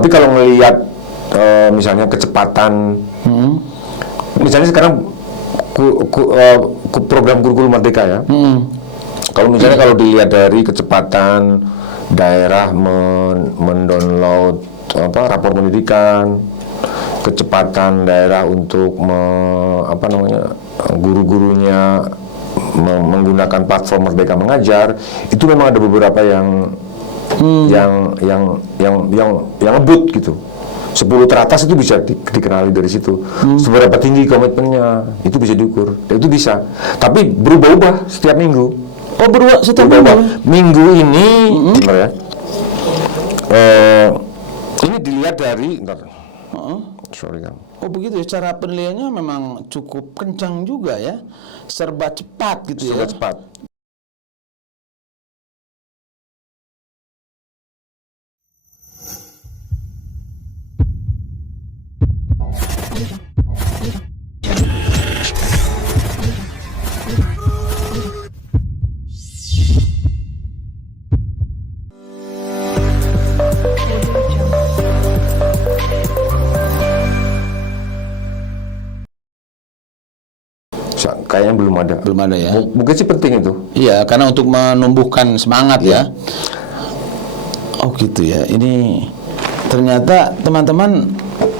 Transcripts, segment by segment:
Tapi kalau ngelihat misalnya kecepatan, misalnya sekarang program kurikulum Merdeka ya. Kalau misalnya kalau dilihat dari kecepatan daerah mendownload rapor pendidikan, kecepatan daerah untuk guru-gurunya menggunakan platform Merdeka Mengajar, itu memang ada beberapa yang ngebut gitu. 10 teratas itu bisa dikenali dari situ. Seberapa tinggi komitmennya itu bisa diukur. Dan itu bisa. Tapi berubah-ubah setiap minggu. Oh, berubah setiap minggu. Minggu ini, bentar ya. Ini dilihat dari, sorry kan. Oh begitu ya, cara penilaiannya memang cukup kencang juga ya, serba cepat gitu Serba ya. cepat. Kayaknya belum ada. Belum ada ya. Mungkin sih penting itu. Iya, karena untuk menumbuhkan semangat ya. Oh gitu ya. Ini ternyata teman-teman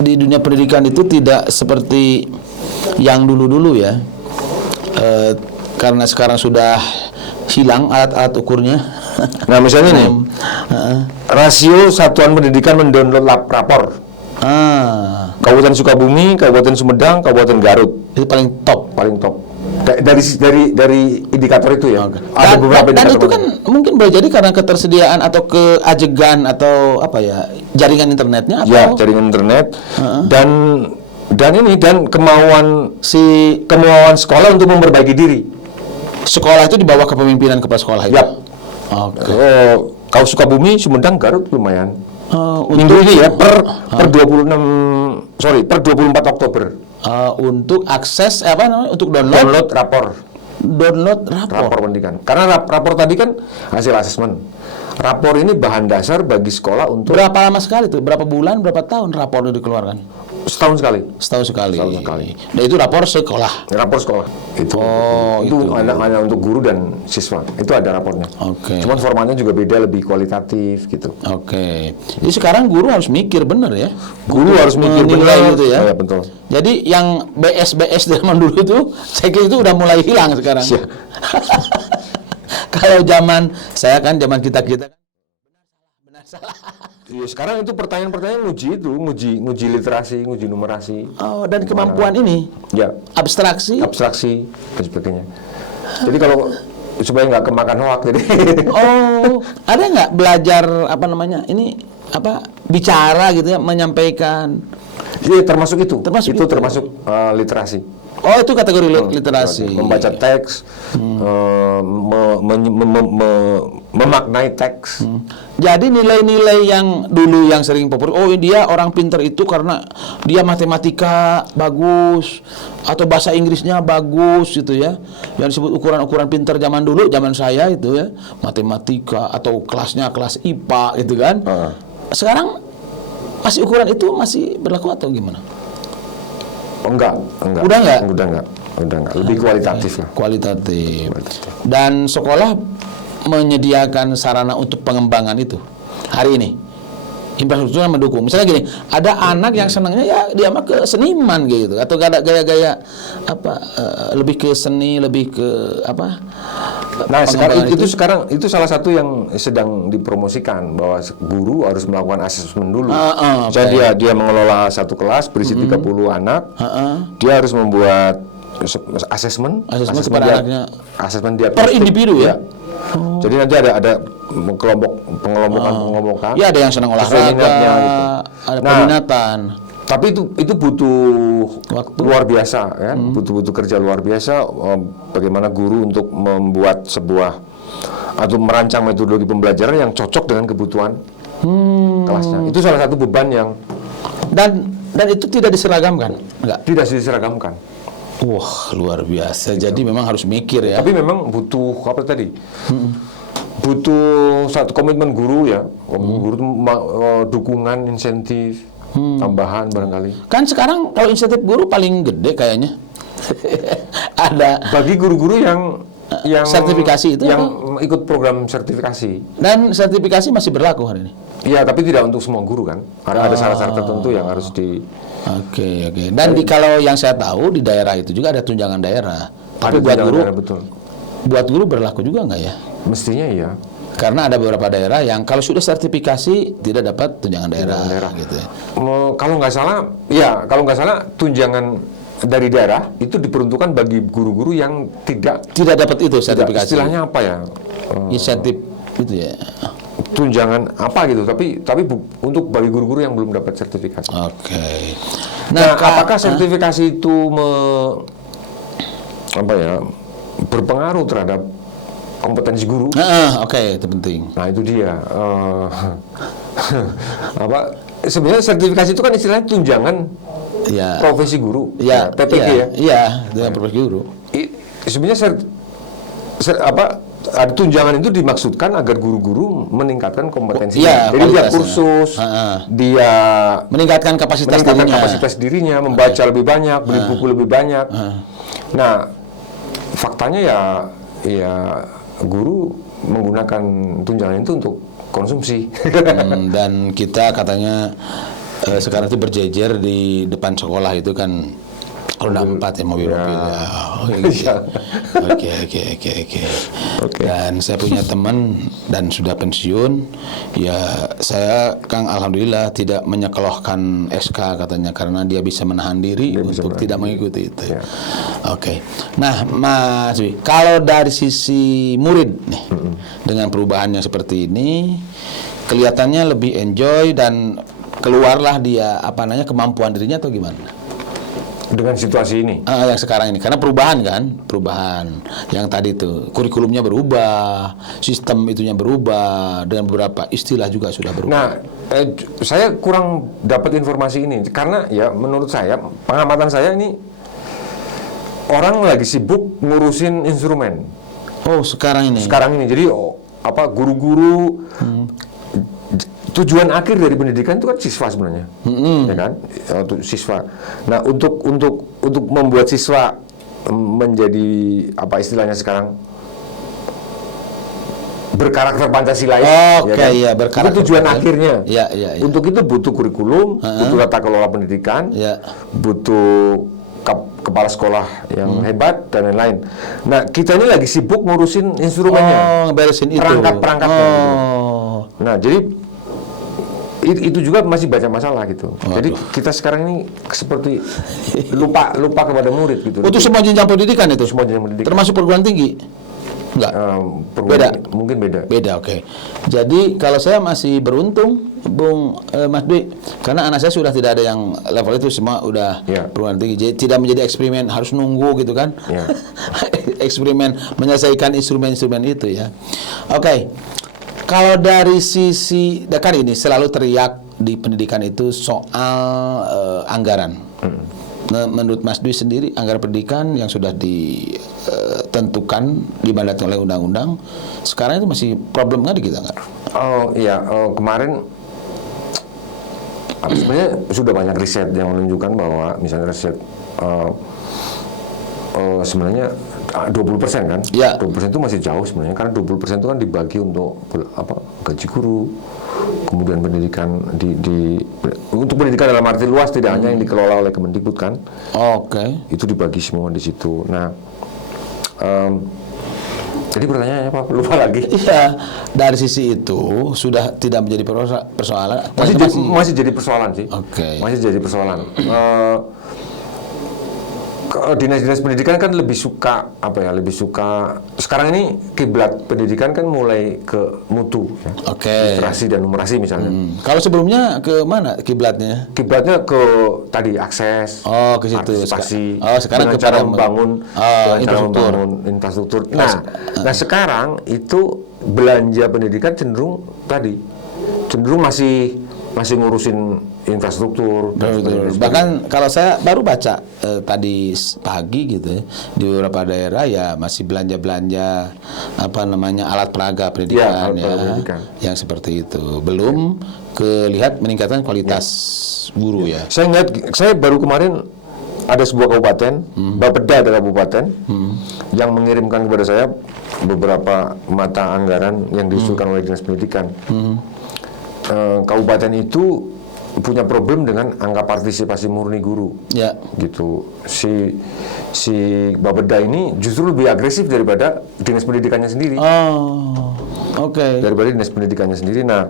di dunia pendidikan itu tidak seperti yang dulu-dulu ya. Karena sekarang sudah hilang alat-alat ukurnya. Nah misalnya nih, rasio satuan pendidikan mendownload rapor. Kabupaten Sukabumi, Kabupaten Sumedang, Kabupaten Garut. Itu paling top. Paling top. Dari indikator itu ya. Okay. Ada beberapa dan indikator. itu kan mungkin boleh jadi karena ketersediaan atau keajegan atau apa ya, jaringan internetnya atau ya, jaringan internet dan kemauan sekolah untuk memperbaiki diri. Sekolah itu di bawah kepemimpinan kepala sekolah itu. Yap. Oke. Kalau Sukabumi, Sumedang, Garut lumayan. Minggu ini ya per 24 Oktober. Untuk akses untuk Download rapor pendidikan. Karena rapor tadi kan hasil asesmen. Rapor ini bahan dasar bagi sekolah untuk berapa lama sekali tuh? Berapa bulan, berapa tahun rapor itu dikeluarkan? setahun sekali. Setahun sekali. Dan itu rapor sekolah. Rapor sekolah. Itu hanya untuk guru dan siswa. Itu ada rapornya. Oke. Cuman formatnya juga beda, lebih kualitatif gitu. Oke. Jadi sekarang guru harus mikir bener ya. Guru harus mikir bener gitu ya. Ya, betul. Jadi yang BS zaman dulu itu saya kira itu udah mulai hilang sekarang. Kalau zaman kita benar salah. Iya, sekarang itu pertanyaan-pertanyaan nguji literasi, nguji numerasi. Oh, dan kemampuan ini. Ya. Abstraksi dan sebagainya. Jadi kalau supaya nggak kemakan hoak jadi. Oh, ada nggak belajar bicara gitu ya, menyampaikan. Iya, termasuk itu. Termasuk literasi. Oh, itu kategori literasi. Membaca teks, memaknai teks. Jadi nilai-nilai yang dulu yang sering populer, oh dia orang pinter itu karena dia matematika bagus atau bahasa Inggrisnya bagus gitu ya. Yang disebut ukuran-ukuran pinter zaman dulu, zaman saya itu ya, matematika atau kelasnya kelas IPA gitu kan. Sekarang masih ukuran itu masih berlaku atau gimana? Enggak. Udah enggak. Lebih kualitatif lah. Kualitatif. Dan sekolah menyediakan sarana untuk pengembangan itu hari ini. Infrastrukturnya mendukung. Misalnya gini, ada anak yang senangnya ya dia mah ke seniman gitu, atau ada gaya-gaya lebih ke seni, lebih ke apa? Nah, sekarang itu salah satu yang sedang dipromosikan bahwa guru harus melakukan asesmen dulu. Jadi dia mengelola satu kelas berisi 30 anak. Dia harus membuat asesmen kepada anaknya. Asesmen dia per individu ya. Jadi nanti ada pengelompokan. Ya, ada yang senang olahraga, gitu. Ada peminatan. Tapi itu butuh waktu luar biasa ya, butuh kerja luar biasa. Bagaimana guru untuk membuat sebuah atau merancang metodologi pembelajaran yang cocok dengan kebutuhan kelasnya. Itu salah satu beban yang dan itu tidak diseragamkan, enggak? Tidak diseragamkan. Wah, luar biasa. Jadi memang harus mikir ya. Tapi memang butuh apa tadi? butuh satu komitmen guru ya. Guru itu dukungan, insentif, tambahan barangkali. Kan sekarang kalau insentif guru paling gede kayaknya. Ada Bagi guru-guru yang sertifikasi itu yang ikut program sertifikasi. dan sertifikasi masih berlaku hari ini. Iya, tapi tidak untuk semua guru kan. Ada syarat-syarat tertentu yang harus di. Oke. Dan kalau yang saya tahu di daerah itu juga ada tunjangan daerah. Tapi Ada buat tunjangan guru, daerah, betul. buat guru berlaku juga nggak ya? Mestinya iya. Karena ada beberapa daerah yang kalau sudah sertifikasi tidak dapat tunjangan daerah, daerah. gitu ya. Kalau nggak salah tunjangan dari daerah itu diperuntukkan bagi guru-guru yang tidak Tidak dapat itu sertifikasi. istilahnya apa ya? Insentif gitu ya. Tunjangan apa gitu, tapi untuk bagi guru-guru yang belum dapat sertifikasi. Oke. Nah, apakah sertifikasi itu berpengaruh terhadap kompetensi guru? Oke, itu penting. Nah, itu dia. Sebenarnya sertifikasi itu kan istilahnya tunjangan Ya. profesi guru, Ya, TPG ya. Iya, dengan profesi guru. Sebenarnya ada tunjangan itu dimaksudkan agar guru-guru meningkatkan kompetensinya. Iya, Jadi dia kualitasnya. kursus, dia Meningkatkan kapasitas dirinya. membaca lebih banyak, beli buku lebih banyak. Nah, faktanya ya guru menggunakan tunjangan itu untuk konsumsi. Dan kita katanya sekarang itu berjejer di depan sekolah itu kan roda 4 ya, mobil-mobil ya. Oke. Dan saya punya teman dan sudah pensiun. Ya, saya Kang alhamdulillah tidak menyekolahkan SK katanya karena dia bisa menahan diri untuk tidak mengikuti itu. Ya. Oke. Nah, Mas Dwi, kalau dari sisi murid nih dengan perubahannya seperti ini kelihatannya lebih enjoy dan keluarlah dia kemampuan dirinya atau gimana? Dengan situasi ini. Yang sekarang ini karena perubahan yang tadi itu kurikulumnya berubah, sistem itunya berubah, dan beberapa istilah juga sudah berubah. Nah, saya kurang dapat informasi ini karena ya menurut saya, pengamatan saya ini orang lagi sibuk ngurusin instrumen. Oh, sekarang ini. Jadi guru-guru tujuan akhir dari pendidikan itu kan siswa sebenarnya, ya kan? Untuk siswa. Nah, untuk membuat siswa menjadi istilahnya sekarang berkarakter Pancasila ya. Oke, iya, berkarakter. Itu tujuan akhirnya. Iya. Untuk itu butuh kurikulum, butuh tata kelola pendidikan, butuh kepala sekolah yang hebat dan lain-lain. Nah, kita ini lagi sibuk ngurusin instrumennya, beresin itu. Perangkat-perangkatnya. Gitu. Nah, jadi itu juga masih banyak masalah gitu. Jadi kita sekarang ini seperti lupa kepada murid gitu. Itu semua jenjang pendidikan itu. Semua jenjang pendidikan. Termasuk perguruan tinggi. Enggak. Beda. Mungkin beda. Beda, oke. Jadi kalau saya masih beruntung, Bung Mas Dwi, karena anak saya sudah tidak ada yang level itu, semua udah perguruan tinggi. Jadi tidak menjadi eksperimen harus nunggu gitu kan. Eksperimen menyelesaikan instrumen-instrumen itu ya. Oke. Kalau dari sisi, kan ini selalu teriak di pendidikan itu soal anggaran. Menurut Mas Dwi sendiri, anggaran pendidikan yang sudah ditentukan, dimandatkan oleh undang-undang, sekarang itu masih problem nggak di kita nggak? Oh iya, kemarin sebenarnya sudah banyak riset yang menunjukkan bahwa misalnya riset sebenarnya 20% kan? Ya. 20% itu masih jauh sebenarnya karena 20% itu kan dibagi untuk gaji guru, kemudian pendidikan untuk pendidikan dalam arti luas, tidak hanya yang dikelola oleh Kemendikbud kan? Oke. Itu dibagi semua di situ. Nah, jadi pertanyaannya apa? Lupa lagi. Iya, dari sisi itu sudah tidak menjadi persoalan. Masih jadi persoalan sih. Oke. Masih jadi persoalan. Dinas-dinas pendidikan kan lebih suka sekarang ini kiblat pendidikan kan mulai ke mutu ya. Literasi dan numerasi misalnya. Kalau sebelumnya ke mana kiblatnya? Kiblatnya ke tadi akses, ke situ. partisipasi, Sekarang dengan cara membangun infrastruktur. Nah, sekarang itu belanja pendidikan cenderung masih masih ngurusin infrastruktur dan sebagainya. Bahkan kalau saya baru baca tadi pagi gitu ya, di beberapa daerah ya masih belanja apa namanya alat peraga pendidikan alat peraga pendidikan. yang seperti itu. Belum kelihat meningkatkan kualitas guru ya. Saya baru kemarin ada sebuah kabupaten, Bapeda ada kabupaten yang mengirimkan kepada saya beberapa mata anggaran yang diusulkan oleh Dinas Pendidikan. Kabupaten itu punya problem dengan angka partisipasi murni guru. Ya. Gitu. Si Bapeda ini justru lebih agresif daripada Dinas Pendidikannya sendiri. Oh, oke. Daripada Dinas Pendidikannya sendiri. Nah,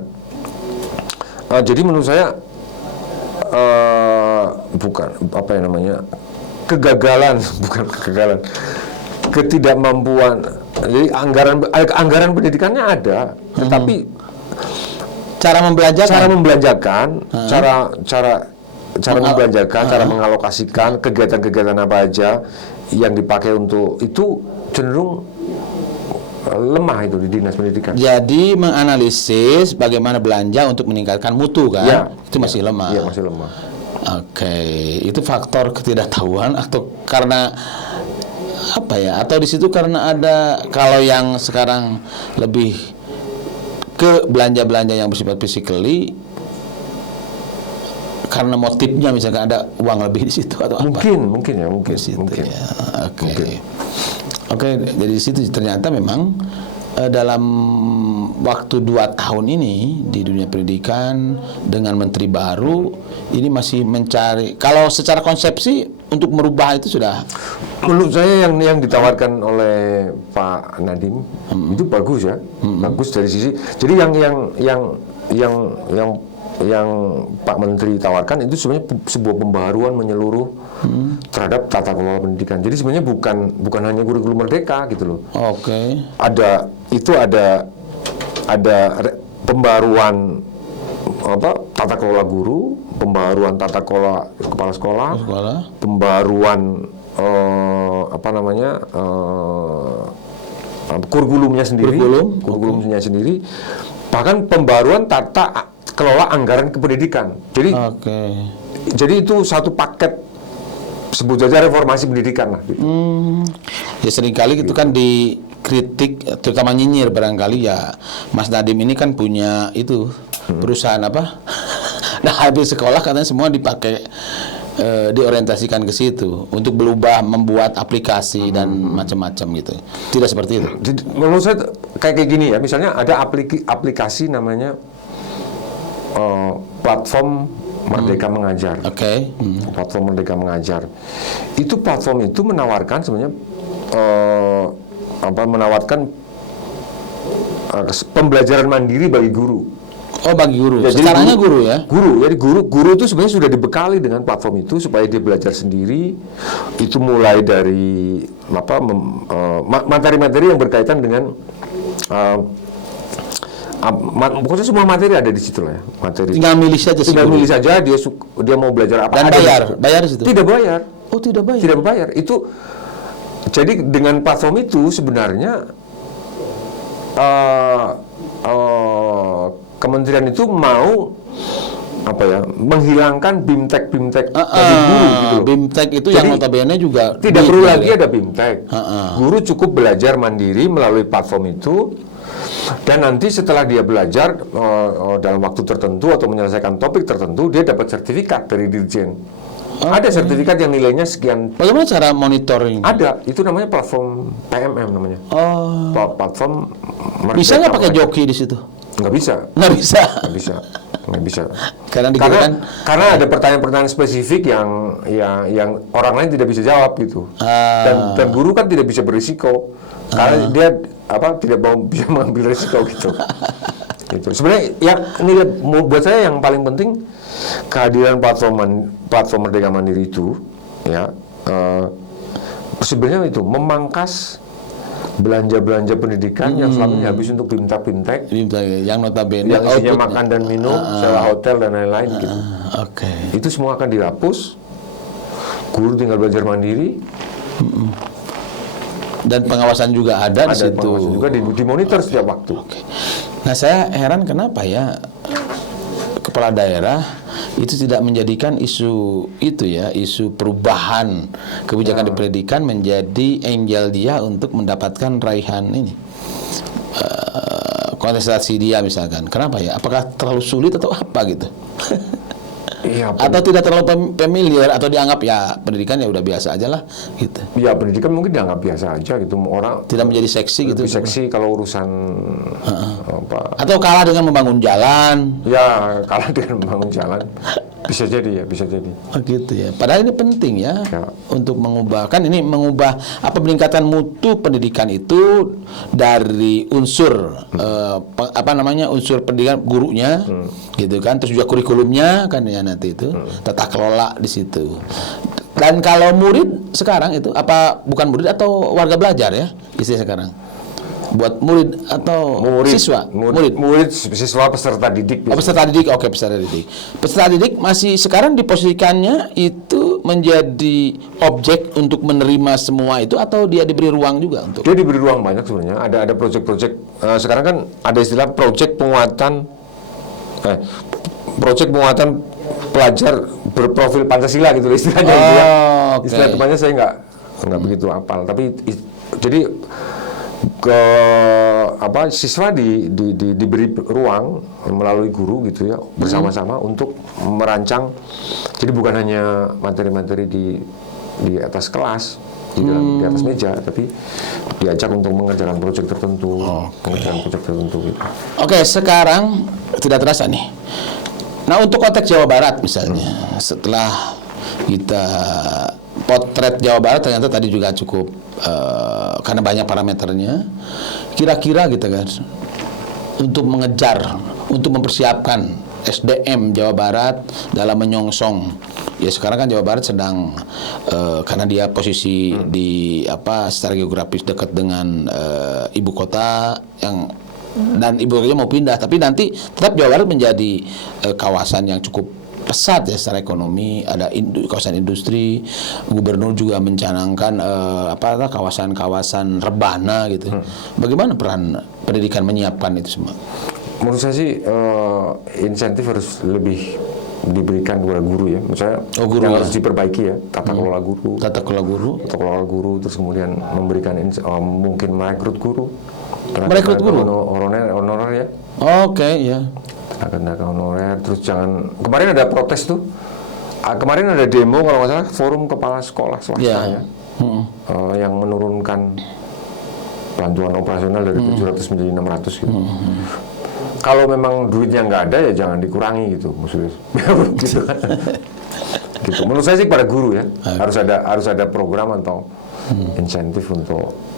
jadi menurut saya bukan apa ya namanya kegagalan, bukan kegagalan, ketidakmampuan. Jadi anggaran pendidikannya ada, tetapi cara membelanjakan, cara membelanjakan, cara mengalokasikan kegiatan-kegiatan apa aja yang dipakai untuk itu cenderung lemah itu di Dinas Pendidikan. Jadi menganalisis bagaimana belanja untuk meningkatkan mutu kan, itu masih lemah. Iya, masih lemah. Oke, itu faktor ketidaktahuan atau karena apa ya? Atau di situ karena ada kalau yang sekarang lebih ke belanja-belanja yang bersifat physically karena motifnya misalkan ada uang lebih di situ atau mungkin apa? Mungkin. Ya. Oke, jadi di situ ternyata memang dalam waktu 2 tahun ini di dunia pendidikan dengan menteri baru ini masih mencari kalau secara konsepsi untuk merubah itu sudah menurut saya yang ditawarkan oleh Pak Nadiem itu bagus ya, bagus dari sisi. Jadi yang Pak Menteri tawarkan itu sebenarnya sebuah pembaharuan menyeluruh terhadap tata kelola pendidikan. Jadi sebenarnya bukan hanya kurikulum merdeka gitu loh. Oke. Ada pembaruan tata kelola guru, pembaruan tata kelola kepala sekolah, pembaruan kurikulumnya sendiri, bahkan pembaruan tata kelola anggaran kependidikan. Jadi itu satu paket, sebut saja reformasi pendidikan lah. Gitu. Ya seringkali itu kan dikritik, terutama nyinyir barangkali ya. Mas Nadiem ini kan punya itu perusahaan apa? Nah habis sekolah katanya semua dipakai diorientasikan ke situ untuk membuat aplikasi dan macam-macam gitu. Tidak seperti itu. Menurut saya kayak gini ya, misalnya ada aplikasi namanya platform Merdeka Mengajar. Platform Merdeka Mengajar. Itu platform itu menawarkan sebenarnya menawarkan pembelajaran mandiri bagi guru. Oh, bagi guru. Ya, caranya guru ya? Guru itu sebenarnya sudah dibekali dengan platform itu supaya dia belajar sendiri. Itu mulai dari materi-materi yang berkaitan dengan pokoknya semua materi ada di situ lah ya. Tinggal milih saja dia mau belajar apa. Dan bayar di situ? Tidak bayar. Oh, tidak bayar. Tidak bayar. Itu jadi dengan platform itu sebenarnya kementerian itu mau menghilangkan bimtek dari guru gitu loh. Bimtek itu jadi, yang notabene juga tidak perlu lagi ada bimtek. Guru cukup belajar mandiri melalui platform itu. Dan nanti setelah dia belajar dalam waktu tertentu atau menyelesaikan topik tertentu, dia dapat sertifikat dari Dirjen. Ada sertifikat yang nilainya sekian. Bagaimana cara monitoring? Ada, itu namanya platform PMM namanya. Platform Merdeka. Bisa nggak pakai joki di situ? Nggak bisa. Nggak bisa. Karena ada pertanyaan-pertanyaan spesifik yang orang lain tidak bisa jawab gitu. Dan guru kan tidak bisa berisiko karena dia tidak mau bisa mengambil risiko gitu. Gitu. Sebenarnya buat saya yang paling penting kehadiran platform Merdeka Mandiri itu ya sebenarnya itu memangkas belanja pendidikan yang selama ini habis untuk bimtek yang notabene yang isinya makan dan minum, sewa hotel dan lain-lain gitu. Itu semua akan dihapus. Guru tinggal belajar mandiri. Dan pengawasan juga ada di situ. Pengawasan juga dimonitor setiap waktu. Nah, saya heran kenapa ya kepala daerah itu tidak menjadikan isu itu ya, isu perubahan kebijakan di pendidikan menjadi angel dia untuk mendapatkan raihan ini, kontestasi dia misalkan. Kenapa ya? Apakah terlalu sulit atau apa gitu? Iya, Atau tidak terlalu familiar, atau dianggap ya pendidikan ya udah biasa aja lah gitu. ya pendidikan mungkin dianggap biasa aja gitu, orang Tidak menjadi seksi gitu. lebih seksi kalau urusan apa? Atau kalah dengan membangun jalan. Ya kalah dengan membangun jalan, bisa jadi ya, bisa jadi. Oh, gitu ya. Padahal ini penting ya, Ya. untuk mengubah, kan ini mengubah apa, peningkatan mutu pendidikan itu dari unsur unsur pendidikan gurunya, gitu kan, terus juga kurikulumnya kan ya, nanti itu tata kelola di situ. Dan kalau murid sekarang itu apa, bukan murid atau warga belajar ya istilah sekarang? Buat murid atau siswa? Murid, siswa, peserta didik. Oh, peserta didik, oke, peserta didik. Peserta didik masih sekarang diposisikannya itu menjadi objek untuk menerima semua itu, atau dia diberi ruang juga untuk? Dia diberi ruang banyak sebenarnya. Ada proyek-proyek. Sekarang kan ada istilah proyek penguatan pelajar berprofil Pancasila gitu istilahnya. Oh, gitu ya. oke. Istilah temannya saya nggak begitu hafal. Tapi jadi siswa diberi ruang melalui guru gitu ya, bersama-sama untuk merancang. Jadi bukan hanya materi-materi di atas kelas, di atas meja, tapi diajak untuk mengerjakan proyek tertentu, gitu. Oke, sekarang tidak terasa nih. Nah, untuk konteks Jawa Barat misalnya, setelah kita potret Jawa Barat ternyata tadi juga cukup karena banyak parameternya. Kira-kira gitu kan, untuk mengejar, untuk mempersiapkan SDM Jawa Barat dalam menyongsong, ya sekarang kan Jawa Barat sedang karena dia posisi di secara geografis dekat dengan ibu kota dan ibu kotanya mau pindah, tapi nanti tetap Jawa Barat menjadi kawasan yang cukup pesat ya secara ekonomi, ada kawasan industri. Gubernur juga mencanangkan kawasan-kawasan rebana gitu. Bagaimana peran pendidikan menyiapkan itu semua? Menurut saya sih insentif harus lebih diberikan kepada guru ya. Misalnya yang harus diperbaiki ya, tata kelola guru. Tata kelola guru, terus kemudian memberikan mungkin merekrut guru. Merekrut guru? Honorer ya. Oke, ya. Tenaga honorer, terus jangan, kemarin ada protes tuh, kemarin ada demo kalau nggak salah, forum kepala sekolah swasta ya, yang menurunkan bantuan operasional dari 700 menjadi 600 gitu. Kalau memang duitnya nggak ada ya jangan dikurangi gitu, maksudnya. Gitu kan. Gitu. Menurut saya sih pada guru ya, harus ada program atau insentif untuk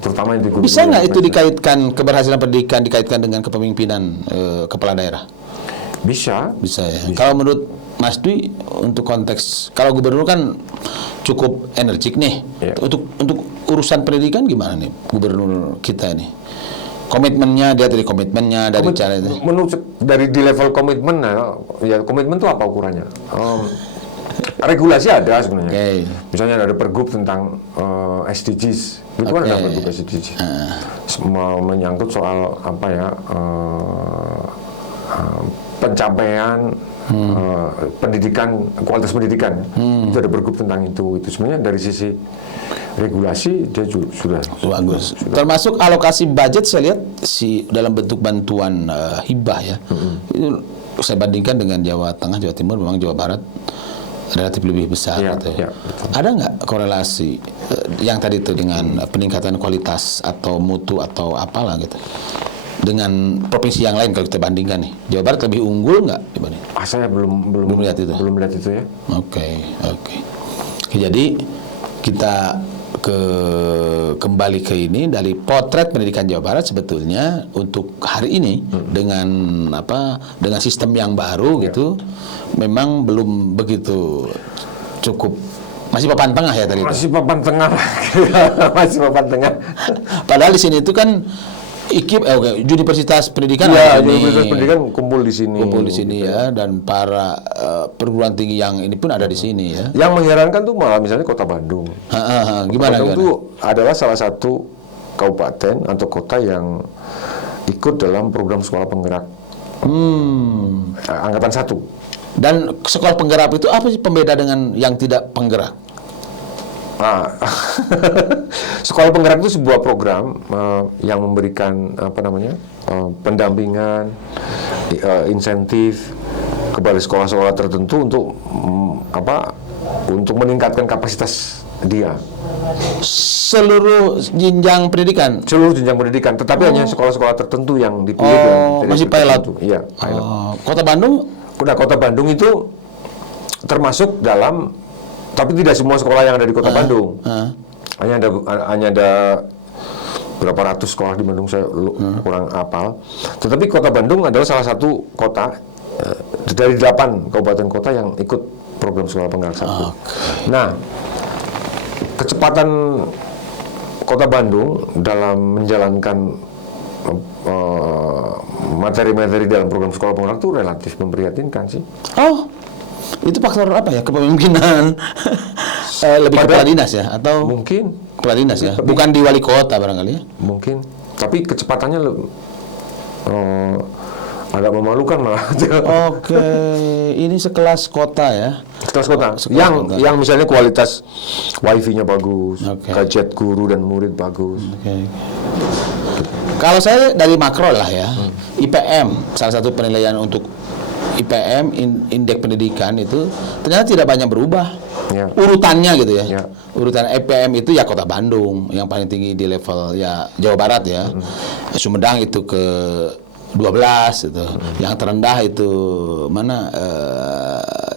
terutama yang guru. Bisa nggak itu dikaitkan, keberhasilan pendidikan dikaitkan dengan kepemimpinan kepala daerah? Bisa ya. Kalau menurut Mas Dwi, untuk konteks, kalau gubernur kan cukup energik nih, untuk urusan pendidikan gimana nih gubernur kita ini? Komitmennya, dari cara itu. Menurut dari di level komitmen ya komitmen itu apa ukurannya? Regulasi ada sebenarnya. Misalnya ada pergub tentang SDGs, itu kan ada pergub SDGs. Menyangkut soal pencapaian pendidikan, kualitas pendidikan. Itu ada pergub tentang itu. Itu sebenarnya dari sisi regulasi dia sudah bagus. Termasuk alokasi budget saya lihat dalam bentuk bantuan hibah ya. Itu saya bandingkan dengan Jawa Tengah, Jawa Timur, memang Jawa Barat relatif lebih besar gitu. Ada nggak korelasi yang tadi itu dengan peningkatan kualitas atau mutu atau apalah gitu dengan provinsi yang lain kalau kita bandingkan nih? Jawa Barat lebih unggul nggak dibanding? Saya belum lihat itu. Belum lihat itu ya. Oke. Jadi kita kembali ke ini dari potret pendidikan Jawa Barat sebetulnya untuk hari ini dengan sistem yang baru gitu, memang belum begitu cukup, masih papan tengah ya tadi. Masih papan tengah. Masih papan tengah. Padahal di sini itu kan Universitas Pendidikan Universitas Pendidikan kumpul di sini gitu ya, dan para perguruan tinggi yang ini pun ada di sini ya. Yang mengherankan tuh malah misalnya Kota Bandung. Gimana? Bandung itu adalah salah satu kabupaten atau kota yang ikut dalam program sekolah penggerak Angkatan 1. Dan sekolah penggerak itu apa sih pembeda dengan yang tidak penggerak? Nah, sekolah penggerak itu sebuah program yang memberikan pendampingan, insentif kepada sekolah-sekolah tertentu untuk meningkatkan kapasitas dia. Seluruh jenjang pendidikan. Seluruh jenjang pendidikan, tetapi hanya sekolah-sekolah tertentu yang dipilih. Masih pilot. Iya, pilot. Kota Bandung? Nah, Kota Bandung itu termasuk dalam, tapi tidak semua sekolah yang ada di Kota Bandung. Hanya ada berapa ratus sekolah di Bandung, saya kurang hafal. Tetapi Kota Bandung adalah salah satu kota dari 8 kabupaten kota yang ikut program sekolah penggerak 1. Nah, kecepatan Kota Bandung dalam menjalankan materi-materi dalam program sekolah penggerak itu relatif memprihatinkan sih. Oh, itu faktor apa ya? Kepemimpinan lebih kepala dinas ya? Atau mungkin kepala dinas ya? Bukan di wali kota barangkali ya? Mungkin, tapi kecepatannya agak memalukan malah. Oke, ini sekelas kota ya? Sekelas kota. Yang misalnya kualitas wifi-nya bagus, gadget guru dan murid bagus. Kalau saya dari makro lah ya, IPM, salah satu penilaian untuk IPM, indeks pendidikan itu ternyata tidak banyak berubah. Urutannya gitu ya. Urutan IPM itu ya Kota Bandung yang paling tinggi di level ya Jawa Barat ya. Sumedang itu ke 12 itu. Yang terendah itu mana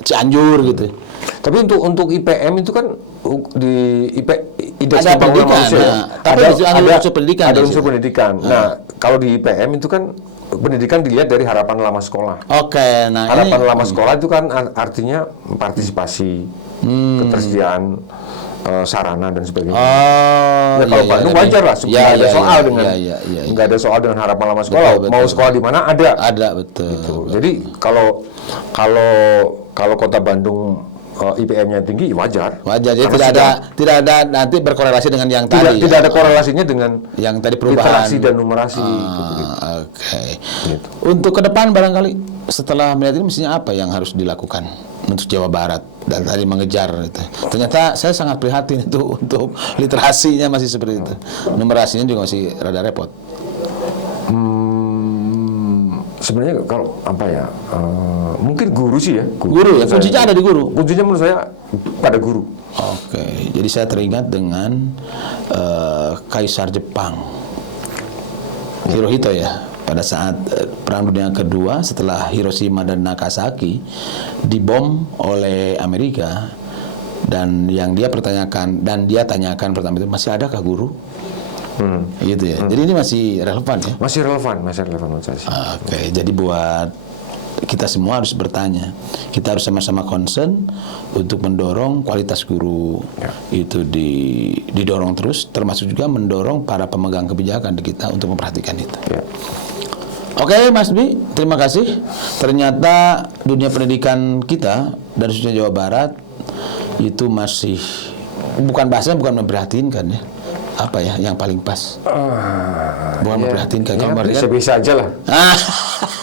Cianjur gitu. Tapi untuk IPM itu kan di indeks ada pendidikan, ada unsur pendidikan. Nah, kalau di IPM itu kan pendidikan dilihat dari harapan lama sekolah. Nah harapan lama sekolah itu kan artinya partisipasi, ketersediaan sarana dan sebagainya. Kalau Bandung wajar lah, nggak ada soal dengan harapan lama sekolah. Betul. Mau sekolah di mana ada. Betul. Gitu. Jadi kalau Kota Bandung IPM-nya tinggi, wajar. Jadi tidak ada nanti berkorelasi dengan yang tadi. Tidak ada korelasinya dengan yang tadi perubahan literasi dan numerasi. Gitu. Untuk ke depan barangkali setelah melihat ini mestinya apa yang harus dilakukan untuk Jawa Barat dan tadi mengejar itu. Ternyata saya sangat prihatin itu untuk literasinya masih seperti itu. Numerasinya juga masih rada repot. Sebenarnya kalau mungkin guru sih ya. Guru ya, kuncinya ada di guru. Kuncinya menurut saya pada guru. Jadi saya teringat dengan Kaisar Jepang Hirohito ya. Pada saat Perang Dunia Kedua, setelah Hiroshima dan Nagasaki dibom oleh Amerika, dan yang dia tanyakan pertama itu, masih adakah guru? Gitu ya. Jadi ini masih relevan ya? Masih relevan menurut saya. Jadi buat kita semua harus bertanya. Kita harus sama-sama concern untuk mendorong kualitas guru itu didorong terus, termasuk juga mendorong para pemegang kebijakan di kita untuk memperhatikan itu. Mas Dwi, terima kasih. Ternyata dunia pendidikan kita dan khususnya Jawa Barat itu masih bukan memprihatinkan ya. Apa ya yang paling pas? Bukan memprihatinkan. Biasa-biasa aja lah.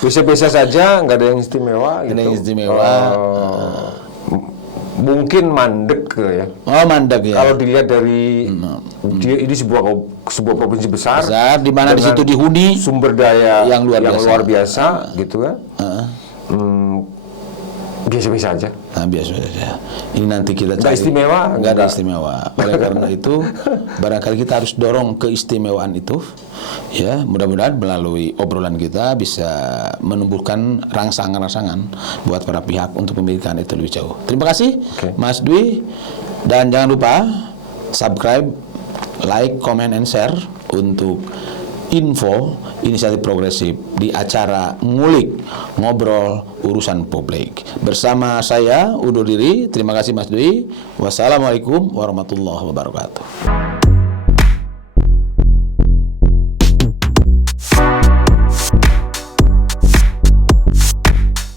Biasa-biasa saja, nggak ada yang istimewa. Nggak ada yang istimewa. Mungkin mandek ya. Mandek ya. Kalau dilihat dari ini sebuah provinsi besar di mana di situ dihuni sumber daya yang luar biasa gitu kan. Biasa-biasa aja. Biasa saja. Ini nanti kita cari. Nggak ada istimewa. Oleh karena itu, barangkali kita harus dorong keistimewaan itu. Ya, mudah-mudahan melalui obrolan kita bisa menumbuhkan rangsangan-rangsangan buat para pihak untuk memikirkan itu lebih jauh. Terima kasih, Mas Dwi. Dan jangan lupa subscribe, like, comment, and share untuk info inisiatif progresif di acara Ngulik Ngobrol Urusan Publik. Bersama saya, undur diri. Terima kasih Mas Dwi. Wassalamualaikum warahmatullahi wabarakatuh.